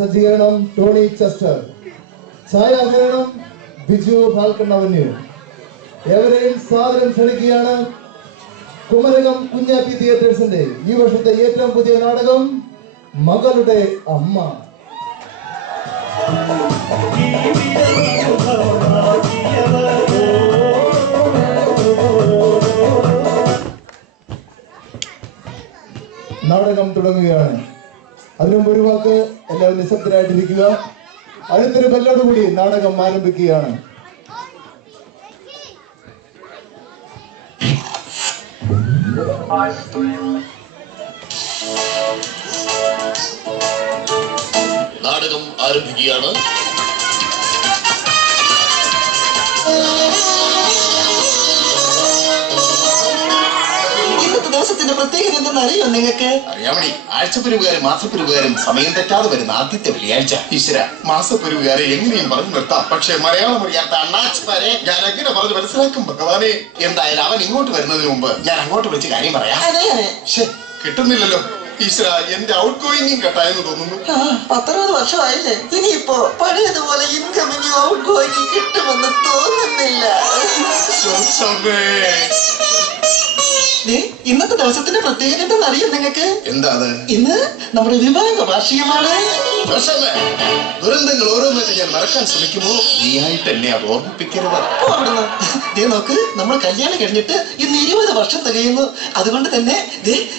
സജ്ജീകരണം Tony Chester, ഛായാഗ്രഹണം ബിജു ഫാൽക്കണ്ണവന്യു. എവരെയും സാദരം ക്ഷണിക്കുകയാണ് കുമരകം കുഞ്ഞാപ്പി തിയേറ്റേഴ്സിന്റെ ഈ വർഷത്തെ ഏറ്റവും പുതിയ നാടകം മകളുടെ അമ്മ. നാടകം തുടങ്ങുകയാണ്. അതിനുമുമ്പ് ഒരു വാക്ക്, എല്ലാവരും നിശബ്ദരായിട്ടിരിക്കുക. അടുത്തൊരു ബെല്ലോടുകൂടി നാടകം ആരംഭിക്കുകയാണ്. നാടകം ആരംഭിക്കുകയാണ്. ഇന്നത്തെ ദിവസത്തിന്റെ പ്രത്യേകത എന്തെന്ന് അറിയോ നിങ്ങൾക്ക്? അറിയാമടി, ആഴ്ചപ്പിരിവുകാരും മാസപ്പിരിവുകാരും സമയം തെറ്റാതെ വരുന്ന ആദ്യത്തെ വെള്ളിയാഴ്ച. ഈശ്വര, മാസപ്പിരിവുകാരെ എങ്ങനെയും പറഞ്ഞു നിർത്താം. പക്ഷെ മലയാളം അറിയാത്ത അണ്ണാച്ചിമാരെ ഞാൻ എങ്ങനെ പറഞ്ഞു മനസ്സിലാക്കും ഭഗവാനെ? എന്തായാലും അവൻ ഇങ്ങോട്ട് വരുന്നതിന് മുമ്പ് ഞാൻ അങ്ങോട്ട് വിളിച്ച് കാര്യം പറയാം. കിട്ടുന്നില്ലല്ലോ ഈശ്വര, എന്റെ ഔട്ട് ഗോയിങ്ങും കട്ടായെന്ന് തോന്നുന്നു. 10-20 വർഷമായില്ലേ? ഇനിയിപ്പോ പഴയതുപോലെ ഇൻകമിങ് ഔട്ട് ഗോയിങ് കിട്ടുമെന്ന് തോന്നുന്നില്ല. ഇന്നത്തെ ദിവസത്തിന്റെ പ്രത്യേകത എന്തെന്ന് അറിയാം നിങ്ങൾക്ക്? എന്താ അത്? ഇന്ന് നമ്മുടെ വിവാഹ വാർഷികമാണ്. ദുരന്തങ്ങൾ ഓരോന്നായിട്ട് ഞാൻ മറക്കാൻ ശ്രമിക്കുമ്പോ നീയായിട്ട് എന്നെ അത് ഓർമ്മിപ്പിക്കരുത്. നോക്ക്, നമ്മൾ കല്യാണം കഴിഞ്ഞിട്ട് ഇന്ന് 20 വർഷം തികയുന്നു. അതുകൊണ്ട് തന്നെ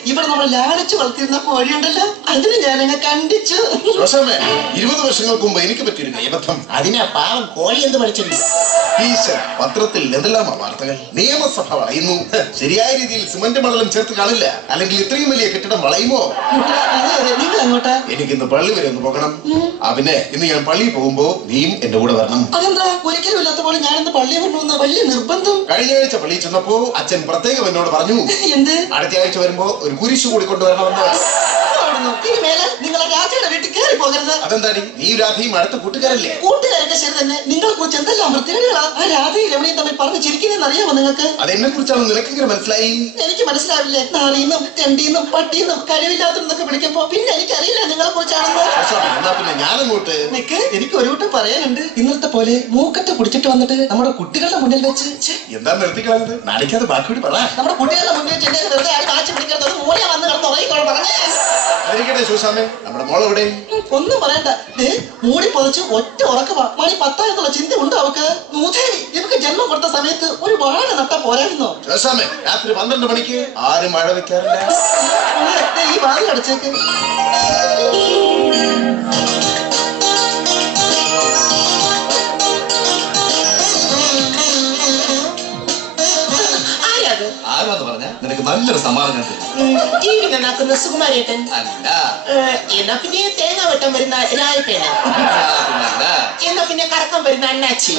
ഇവിടെ നമ്മൾ ലാളിച്ചു വളർത്തിയിരുന്ന കോഴിയുണ്ടല്ലോ, അതിന് ഞാനങ്ങ് കണ്ടിച്ചു. 20 വർഷങ്ങൾക്ക് മുമ്പ് എനിക്ക് പറ്റിയൊരു കൈബദ്ധം. അതിനാ പാവം കോഴി എന്ത് പഠിച്ചില്ല. പത്രത്തിൽ എന്തെല്ലാമാ വാർത്തകൾ. നിയമസഭ വളയുന്നു. ശരിയായ രീതിയിൽ സിമന്റ് മണലും ചേർത്ത് കാണില്ല, അല്ലെങ്കിൽ ഇത്രയും വലിയ കെട്ടിടം വളയുമോ? എനിക്കിന്ന് പള്ളി വരെ ഒന്ന് പോകണം. പിന്നെ ഇന്ന് ഞാൻ പള്ളിയിൽ പോകുമ്പോ നീയും എന്റെ കൂടെ വരണം. അതെന്താ ഒരിക്കലും ഇല്ലാത്ത പോലെ ഞാനെന്ന് പള്ളിയിൽ വരണമെന്ന് വലിയ നിർബന്ധം? കഴിഞ്ഞ ആഴ്ച പള്ളിയിൽ ചെന്നപ്പോ അച്ഛൻ പ്രത്യേകം എന്നോട് പറഞ്ഞു, എന്ത് അടുത്ത ആഴ്ച വരുമ്പോ ഒരു കുരിശു കൂടി കൊണ്ടുവരണമെന്ന്. അതെന്താടി, നീ രാധയും അടുത്ത കൂട്ടുകാരല്ലേ? കൂട്ടുകാരൊക്കെ ശരി തന്നെ. നിങ്ങളെ കുറിച്ച് എന്തെല്ലാം വൃത്തികളാ ആ രാധയും രമണിയും തമ്മിൽ പറഞ്ഞു ചിരിക്കുന്നതെന്ന് അറിയാമോ നിങ്ങൾക്ക്? അതെന്നെ കുറിച്ചാണ് നിനക്കെങ്ങനെ മനസ്സിലായി? എനിക്ക് മനസ്സിലാവില്ലേ? നാളീന്നും തെണ്ടീന്നും പട്ടീന്നും കഴിവില്ലാത്തതെന്നൊക്കെ വിളിക്കുമ്പോ പിന്നെ എനിക്കറിയില്ല നിങ്ങളെ കുറിച്ചാണെന്ന്. പിന്നെ ഞാനങ്ങോട്ട് നിക്ക്, എനിക്ക് ഒരു കൂട്ടം പറയാനുണ്ട്. ഇന്നത്തെ പോലെ മൂക്കറ്റ് കുടിച്ചിട്ട് വന്നിട്ട് നമ്മുടെ കുട്ടികളുടെ മുന്നിൽ വെച്ച് എന്താ നിർത്തിക്കളഞ്ഞത്? നാണിക്കാതെ ബാക്കി കൂടി പറ. നമ്മുടെ കുട്ടികളുടെ മുന്നിൽ വെച്ച് വെറുതെ ആരും കാച്ചു പിടിക്കുന്നത് മൂല വന്ന് കിടന്ന് ഉറങ്ങിക്കോളൂ പറഞ്ഞേ. നമ്മുടെ മോളെവിടെ? ഒന്നും പറയണ്ട, മൂടി പൊതിച്ച് ഒറ്റ ഉറക്കമാ. മണി 10 എന്നുള്ള ചിന്ത ഉണ്ട് അവക്ക്. മൂദേവി ഇവക്ക് ജന്മം കൊടുത്ത സമയത്ത് ഒരു വാഴ നട്ടാ പോരായിരുന്നോ? രാത്രി 12 മണിക്ക് ആരും മഴ വെക്കാറില്ല. ഈ വാതിൽ അടച്ചേക്ക്. ആരാന്ന് പറഞ്ഞ നിനക്ക് നല്ലൊരു സമാധാനം ടി വി നന്നാക്കുന്ന സുകുമാരേട്ടൻ അല്ല. എന്നാ പിന്നെ തേങ്ങ വെട്ടം വരുന്ന രായപ്പേന, എന്നാ പിന്നെ കറക്കം വരുന്ന അണ്ണാച്ചി,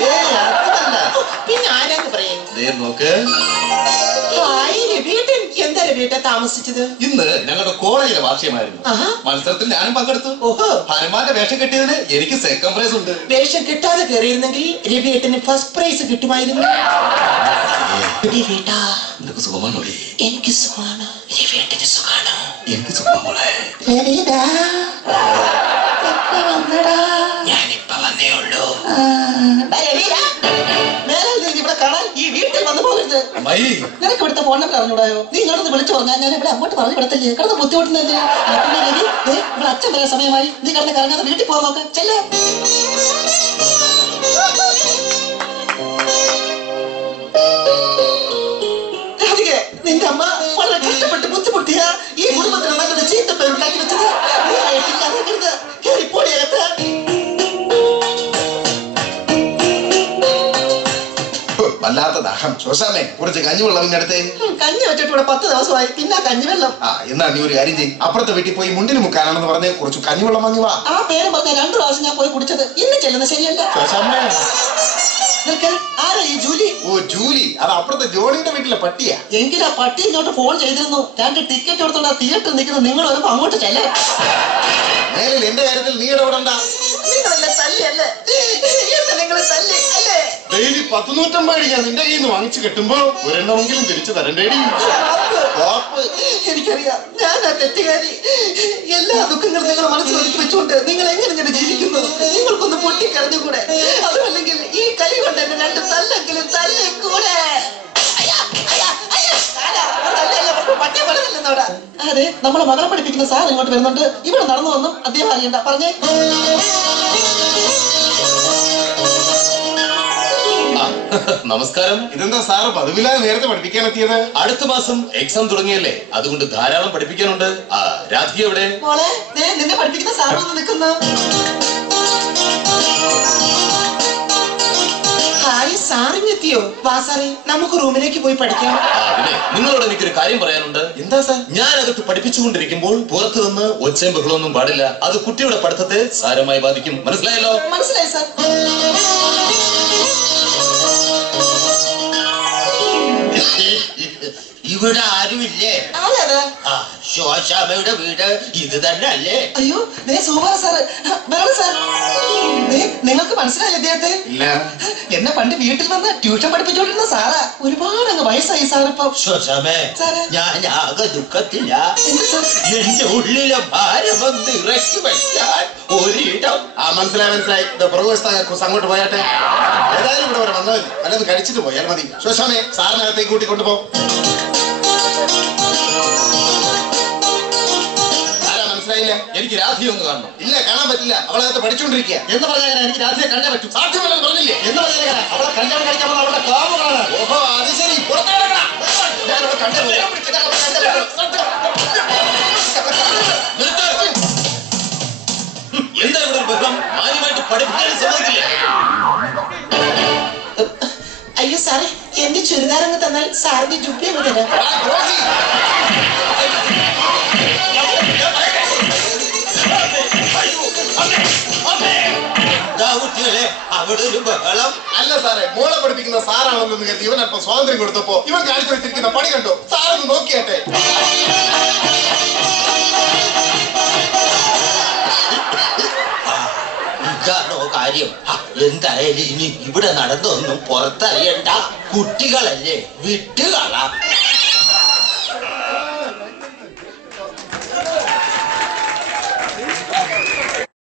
പിന്നെ ആരാന്ന് പറയും. നോക്ക്, രവീട്ടൻ എന്താ രവീട്ട താമസിച്ചത്? ഇന്ന് ഞങ്ങളുടെ കോളേജിലെ വാർഷികമായിരുന്നു. മത്സരത്തിൽ ഞാനും പങ്കെടുത്തു. ഹനുമാന്റെ വേഷം കിട്ടിയതിന് എനിക്ക് സെക്കൻഡ് പ്രൈസ് ഉണ്ട്. വേഷം കിട്ടാതെ കയറിയിരുന്നെങ്കിൽ രവിയേട്ടന് ഫസ്റ്റ് പ്രൈസ് കിട്ടുമായിരുന്നു. നിനക്ക് സുഖമാണോ? എനിക്ക് സുഖമാണ്. രവിയേട്ടന് സുഖാണോ? എനിക്ക് സുഖമാണോളെ. ഞാനിപ്പ വന്നേ ഉള്ളൂ. ഇവിടെ കാണാൻ ഈ വീട്ടിൽ വന്നു പോകരുത്. നിനക്ക് ഇവിടുത്തെ ഫോൺ നമ്പർ അറിഞ്ഞൂടായോ? നീ ഇങ്ങോട്ട് വിളിച്ചു പറഞ്ഞാൽ ഞാൻ ഇവിടെ അങ്ങോട്ട് പറഞ്ഞു വിടത്തില്ലേ? കിടന്ന് ബുദ്ധിമുട്ടുന്നതിന് രവി, ഇവിടെ അച്ഛൻ വരാൻ സമയമായി. നീ കിടന്ന് കറങ്ങാതെ വീട്ടിൽ പോകാൻ നോക്ക്. ചെല്ലേ. നിന്റെ അമ്മ വളരെ കഷ്ടപ്പെട്ട് ബുദ്ധിമുട്ടിയ ഈ കുടുംബത്തിന് നല്ലൊരു ചീത്ത പേരുണ്ടാക്കി വെച്ചത്. നീ അറിയരുത്. കേറിപ്പോടിയകത്ത്. വല്ലാത്ത ദാഹം. ശോശാമേ, കുറച്ച് കഞ്ഞിവെള്ളം ഇങ്ങടുത്തേ. കഞ്ഞി വെച്ചിട്ട് ഇവിടെ 10 ദിവസമായി. പിന്നെ കഞ്ഞിവെള്ളം. എന്നാ നീ ഒരു കാര്യം ചെയ്യും, അപ്പുറത്തെ വീട്ടിൽ പോയി മുണ്ടിന് മുക്കാനാണെന്ന് പറഞ്ഞ് കുറച്ച് കഞ്ഞിവെള്ളം വാങ്ങി വാ. ആ പേര് പറഞ്ഞ 2 പ്രാവശ്യം ഞാൻ പോയി കുടിച്ചത്. ഇന്ന് ചെല്ലുന്നത് ശരിയല്ല. ആരാ ഈ ജൂലി? ഓ, ജൂലി, അത് അപ്പുറത്തെ ജോണിന്റെ വീട്ടിലെ പട്ടിയാ. എങ്കിൽ ആ പട്ടി ഇങ്ങോട്ട് ഫോൺ ചെയ്തിരുന്നു. 2 ടിക്കറ്റ് എടുത്തോണ്ട് തിയേറ്ററിൽ നിൽക്കുന്നത് നിങ്ങൾ വരുമ്പോ അങ്ങോട്ട് ചെല്ലേ. നേരിൽ എന്റെ കാര്യത്തിൽ നീ ഇടപെടണ്ട. നിങ്ങളല്ലേ തല്ലിയല്ലേ? നിങ്ങൾ തല്ലി അല്ലേ? ഡെയിലി 100-150 ഞാൻ നിന്റെ കയ്യിൽ നിന്ന് വാങ്ങിച്ചു കെട്ടുമ്പോ ഒരെണ്ണമെങ്കിലും തിരിച്ചു തരണ്ടേടി. എനിക്കറിയാം, ഞാൻ ആ തെറ്റുകാരി. എല്ലാ ദുഃഖങ്ങളും നിങ്ങൾ മനസ്സിൽ ഒതുക്കി വെച്ചുകൊണ്ട് നിങ്ങൾ എങ്ങനെ ഇങ്ങനെ ജീവിക്കുന്നു? നിങ്ങൾക്കൊന്ന് പൊട്ടിക്കറിഞ്ഞുകൂടെ? അതുമല്ലെങ്കിൽ ഈ കൈ കൊണ്ട് എന്നെ 2 തല്ലെങ്കിലും തല്ലിക്കൂടെ? അതെ, നമ്മളെ മകളെ പഠിപ്പിക്കുന്ന സാർ ഇങ്ങോട്ട് വരുന്നുണ്ട്. ഇവിടെ നടന്നു വന്നും അദ്ദേഹം അറിയണ്ട. പറഞ്ഞേ. നമസ്കാരം. ഇതെന്താ സാറ് പതിവില്ലാതെ നേരത്തെ പഠിപ്പിക്കാൻ എത്തിയത്? അടുത്ത മാസം എക്സാം തുടങ്ങിയല്ലേ, അതുകൊണ്ട് ധാരാളം പഠിപ്പിക്കാനുണ്ട്. രാധിക എവിടെ? മോളെ, നിന്നെ പഠിപ്പിക്കുന്ന സാർ വന്ന് നിൽക്കുന്നു. ഹായ്, സാറിഞ്ഞെത്തിയോ? വാ സാറേ, നമുക്ക് റൂമിലേക്ക് പോയി പഠിക്കാം. പിന്നെ നിങ്ങളോട് എനിക്കൊരു കാര്യം പറയാനുണ്ട്. എന്താ സാർ? ഞാൻ അകത്ത് പഠിപ്പിച്ചുകൊണ്ടിരിക്കുമ്പോൾ പുറത്തു നിന്ന് ഒച്ചയും ബഹളമൊന്നും പാടില്ല. അത് കുട്ടിയുടെ പഠിത്തത്തെ സാരമായി ബാധിക്കും. മനസ്സിലായല്ലോ? മനസ്സിലായി സാർ. ഇവിടെ ആരുമില്ലേ? ശോശാമയുടെ വീട് ഇത് തന്നെ അല്ലേ? അയ്യോ, സൂപ്പർ സാറ്. സാർ, നിങ്ങൾക്ക് മനസ്സിലായില്ലേ അദ്ദേഹത്തെ? ഇല്ല. എന്നെ പണ്ട് വീട്ടിൽ വന്ന് ട്യൂഷൻ പഠിപ്പിച്ചോണ്ടിരുന്ന സാറാ. ഒരുപാട് അങ്ങ് വയസ്സായി സാറിപ്പം. ശോശാമേ, ഞാൻ ആകെ ദുഃഖത്തില്ല. എന്റെ ഉള്ളിലെ ഭാരമൊന്ന് ഇറക്കി വയ്ക്കാൻ ഒരിടം. മനസ്സിലായി. അങ്ങോട്ട് പോയാട്ടെ. ഏതായാലും ഇവിടെ വരെ വന്നാൽ വല്ലതും കഴിച്ചിട്ട് പോയാൽ മതി. ശോശാമേ, സാറിനകത്തേക്ക് കൂട്ടിക്കൊണ്ടുപോ. മനസ്സിലായില്ല? എനിക്ക് രാധിക ഒന്ന് കാണണം. ഇല്ല, കാണാൻ പറ്റില്ല. അവളകത്ത് പഠിച്ചുകൊണ്ടിരിക്കുക. എന്ന് പറഞ്ഞാൽ എനിക്ക് രാത്രിയെ കണ്ടേ പറ്റൂ. സാധ്യമല്ലെന്ന് പറഞ്ഞില്ലേ? എന്ന് പറഞ്ഞാൽ അവളെ കല്യാണം കഴിക്കാൻ അവളുടെ കാമുകളാണ്. ഓഹോ, അത് ശരി. പുറത്തേ കിടക്കടാ. ഞാനവളെ കണ്ടേ എന്താ ഇവിടെ ബഹളം? മാന്യമായിട്ട് പഠിപ്പിക്കാൻ സമ്മതിക്കില്ലേ? അയ്യോ സാറേ, എന്റെ ചുരിദാറങ്ങ് തന്നാൽ സാറിന്റെ ജുബ്ബിയങ്ങ് തരാം. കുട്ടികളെ, അവിടെ ഒരു ബഹളം. അല്ല സാറേ, മോളെ പഠിപ്പിക്കുന്ന സാറാണെന്ന് കരുതി ഇവൻ അല്പം സ്വാതന്ത്ര്യം കൊടുത്തപ്പോ ഇവൻ കാണിച്ചു വെച്ചിരിക്കുന്ന പണി കണ്ടോ? സാറൊന്ന് നോക്കിയാട്ടെ. ഇതാണോ കാര്യം? എന്തായാലും ഇനി ഇവിടെ നടന്നൊന്നും പുറത്തറിയണ്ട. കുട്ടികളല്ലേ, വിട്ടുകളാം.